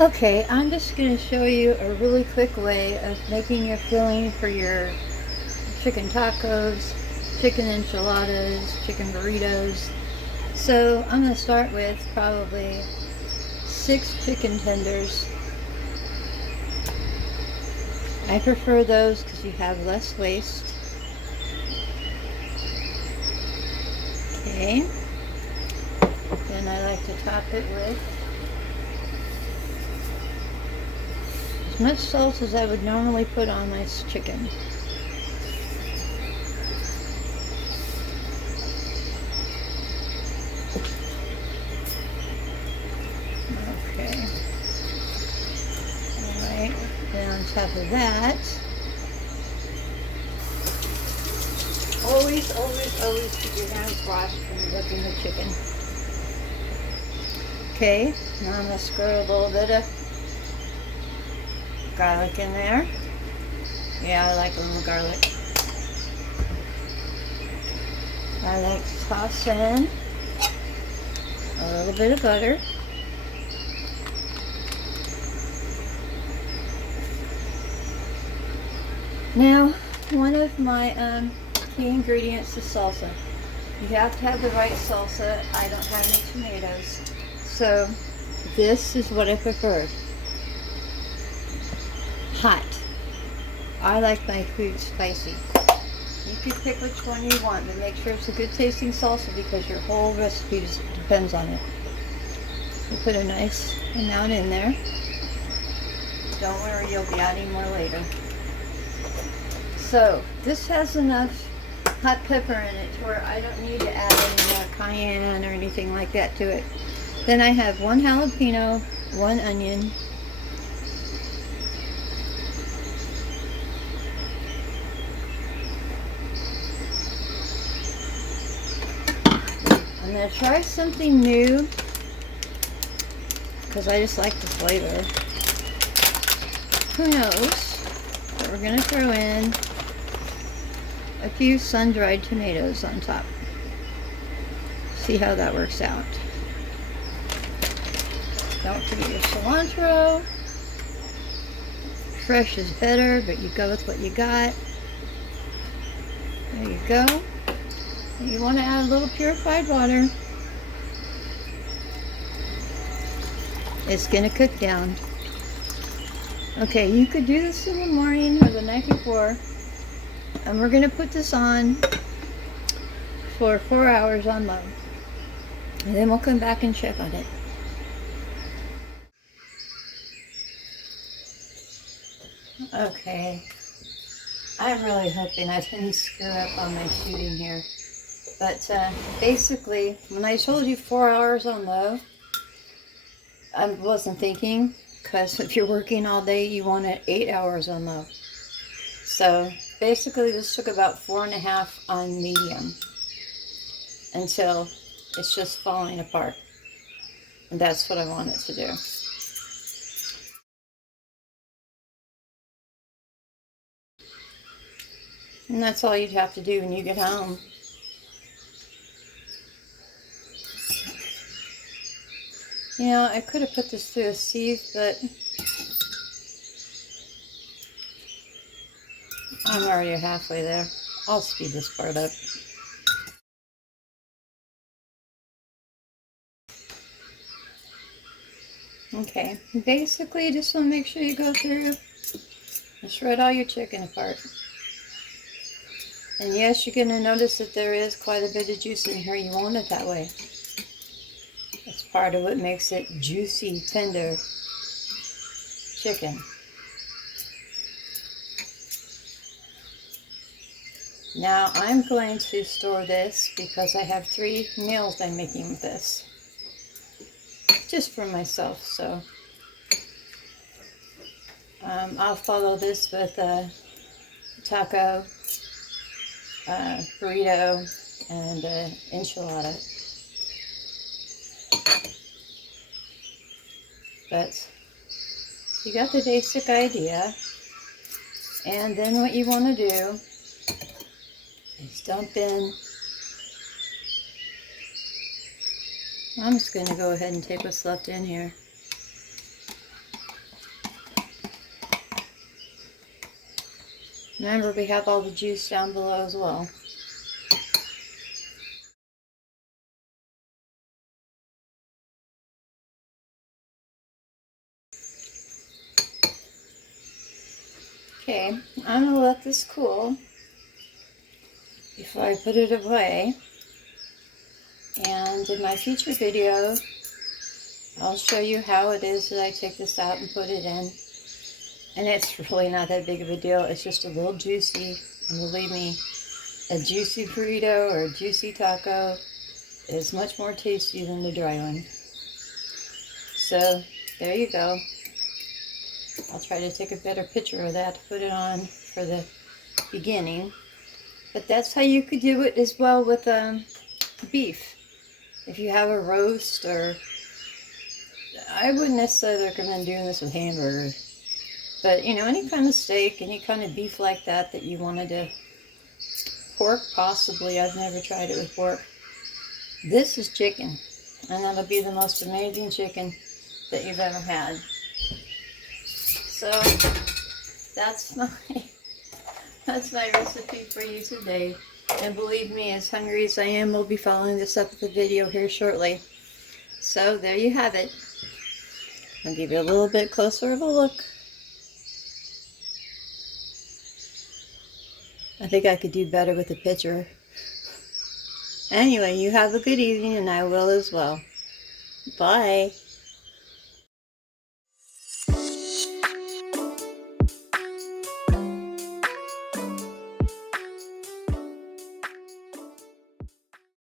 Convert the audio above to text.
Okay, I'm just going to show you a really quick way of making your filling for your chicken tacos, chicken enchiladas, chicken burritos. So I'm going to start with probably 6 chicken tenders. I prefer those because you have less waste. Okay, then I like to top it with as much salt as I would normally put on my chicken. Okay. Alright, then on top of that, always keep your hands washed when you're cooking the chicken. Okay, now I'm going to squirt a little bit of garlic in there. Yeah, I like a little garlic. I like to toss in a little bit of butter. Now, one of my key ingredients is salsa. You have to have the right salsa. I don't have any tomatoes. So, this is what I prefer. Hot. I like my food spicy. You can pick which one you want, but make sure it's a good tasting salsa because your whole recipe just depends on it. You put a nice amount in there. Don't worry, you'll be adding more later. So, this has enough hot pepper in it to where I don't need to add any more cayenne or anything like that to it. Then I have 1 jalapeno, 1 onion, I'm going to try something new because I just like the flavor. Who knows? But we're going to throw in a few sun-dried tomatoes on top. See how that works out. Don't forget your cilantro. Fresh is better, but you go with what you got. There you go. You want to add a little purified water. It's going to cook down. Okay, you could do this in the morning or the night before. And we're going to put this on for 4 hours on low. And then we'll come back and check on it. Okay. I'm really hoping I didn't screw up on my shooting here. But basically, when I told you 4 hours on low, I wasn't thinking, because if you're working all day, you want it 8 hours on low. So basically, this took about 4.5 on medium until it's just falling apart. And that's what I want it to do. And that's all you'd have to do when you get home. You know, I could have put this through a sieve, but I'm already halfway there. I'll speed this part up. Okay, basically, just want to make sure you go through and shred all your chicken apart. And yes, you're going to notice that there is quite a bit of juice in here. You want it that way. That's part of what makes it juicy, tender chicken. Now I'm going to store this because I have 3 meals I'm making with this. Just for myself, so I'll follow this with a taco, burrito, and enchilada. But you got the basic idea. And then what you want to do is dump in. I'm just going to go ahead and take what's left in here. Remember, we have all the juice down below as well. Okay, I'm going to let this cool before I put it away. And in my future video, I'll show you how it is that I take this out and put it in. And it's really not that big of a deal. It's just a little juicy. And believe me, a juicy burrito or a juicy taco is much more tasty than the dry one. So there you go. I'll try to take a better picture of that to put it on for the beginning. But that's how you could do it as well with beef. If you have a roast, or I wouldn't necessarily recommend doing this with hamburgers, but you know, any kind of steak, any kind of beef like that that you wanted to, pork possibly, I've never tried it with pork. This is chicken, and that'll be the most amazing chicken that you've ever had. So that's my recipe for you today. And believe me, as hungry as I am, we'll be following this up with a video here shortly. So there you have it. I'll give you a little bit closer of a look. I think I could do better with a picture. Anyway, you have a good evening, and I will as well. Bye.